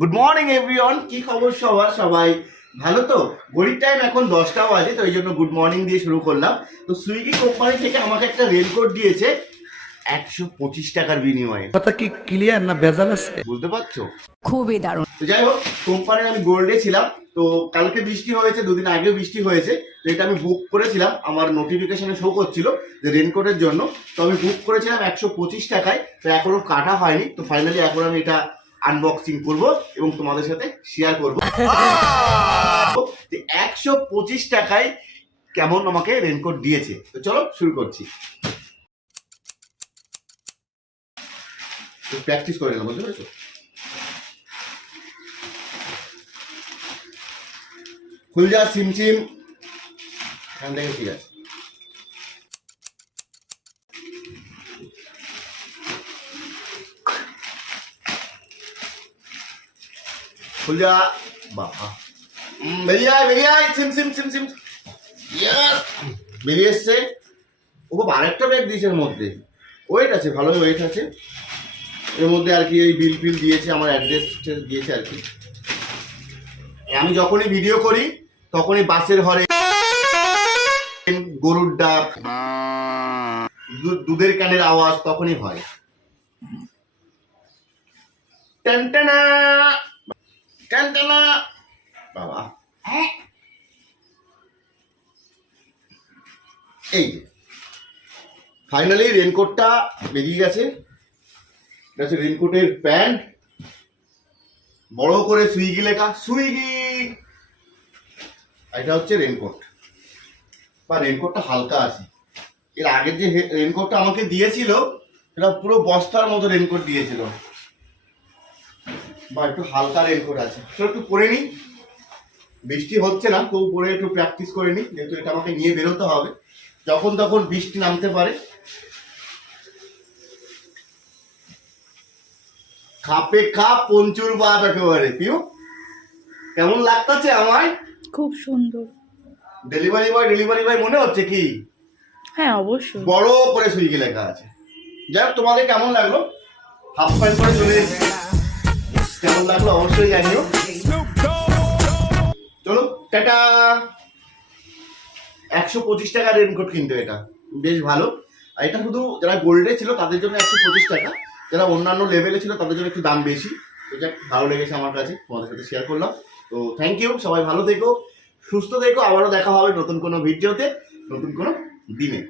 Good morning everyone কি খবর সবার? সবাই ভালো তো? ঘড়ির টাইম এখন দশটা বাজে তো এই জন্য গুড মর্নিং দিয়ে শুরু করলাম। তো সুইগি কোম্পানি থেকে আমাকে একটা রেনকোট দিয়েছে একশো পঁচিশ টাকার বিনিময়ে। কথা কি ক্লিয়ার না ভেজাল আছে? বুঝতে পারছ? খুবই দারুণ। তো যাই হোক কোম্পানির আমি গোল্ডে ছিলাম তো কালকে বৃষ্টি হয়েছে দুদিন আগেও বৃষ্টি হয়েছে তো এটা আমি বুক করেছিলাম আমার নোটিফিকেশনে শো করছিল যে রেনকোটের জন্য। তো আমি বুক করেছিলাম একশো পঁচিশ টাকায় তো এখনও কাটা হয়নি তো ফাইনালি এখন আমি এটা আনবক্সিং করব এবং তোমাদের সাথে শেয়ার করব। একশো পঁচিশ টাকায় কেমন আমাকে রেনকোট দিয়েছে? তো চলো শুরু করছি। প্র্যাকটিস করে নিলাম বুঝতে পেরেছ? খুল যা সিমচিম এখান থেকে ঠিক আছে। খুল যা বাবা বেরিয়ে আয় বেরিয়ে আয় সিম সিম সিম সিম বেরিয়ে এসছে ও খুব আরেকটা ব্যাগ দিয়েছে এর মধ্যে ওয়েট আছে ভালোই ওয়েট আছে. এর মধ্যে আর কি এই বিল ফিল দিয়েছে আমার অ্যাড্রেস দিয়েছে আর কি। আমি যখনই ভিডিও করি তখনই বাসের হরে গরুর ডাক দুধের ক্যানের আওয়াজ তখনই হয়। টানটানা টানটানা বাবা এই যে ফাইনালি রেনকোটটা বেরিয়ে গেছে। এটা হচ্ছে রেনকোটের প্যান্ট বড় করে সুইগি লেখা সুইগি। এটা হচ্ছে রেনকোট বা রেনকোটটা হালকা আছে। এর আগের যে রেনকোটটা আমাকে দিয়েছিল সেটা পুরো বস্তার মতো রেনকোট দিয়েছিল। বা একটু হালকা রেনকোট আছে। সেটা একটু পরে নিই। বৃষ্টি হচ্ছে না তবু পরে একটু প্র্যাকটিস করে নিই যেহেতু এটা আমাকে নিয়ে বেরোতে হবে। যখন তখন বৃষ্টি নামতে পারে। খাপে খাপ পঞ্চুর বাপ একেবারে। পিউ কেমন লাগতেছে আমায়? খুব সুন্দর। ডেলিভারি বয় ডেলিভারি বয় মনে হচ্ছে কি? হ্যাঁ অবশ্যই। বড় করে সুইগি লেখা আছে। যাই হোক তোমাদের কেমন লাগল? হাফ প্যান্ট পরে চলে এসেছি। কেমন লাগল? অবশ্যই জানিও। চলো, টাটা। একশো পঁচিশ টাকা রেনকোট কিনতে এটা। বেশ ভালো। আর এটা শুধু যারা গোল্ডে ছিল, তাদের জন্য একশো পঁচিশ টাকা। যারা অন্যান্য লেভেলে ছিল, তাদের জন্য একটু দাম বেশি। তো যাক, ভালো লেগেছে আমার কাছে। তোমাদের সাথে শেয়ার করলাম। তো থ্যাংক ইউ সবাই ভালো থেকো, সুস্থ থেকো। আবারও দেখা হবে নতুন কোনো ভিডিওতে নতুন কোনো দিনে।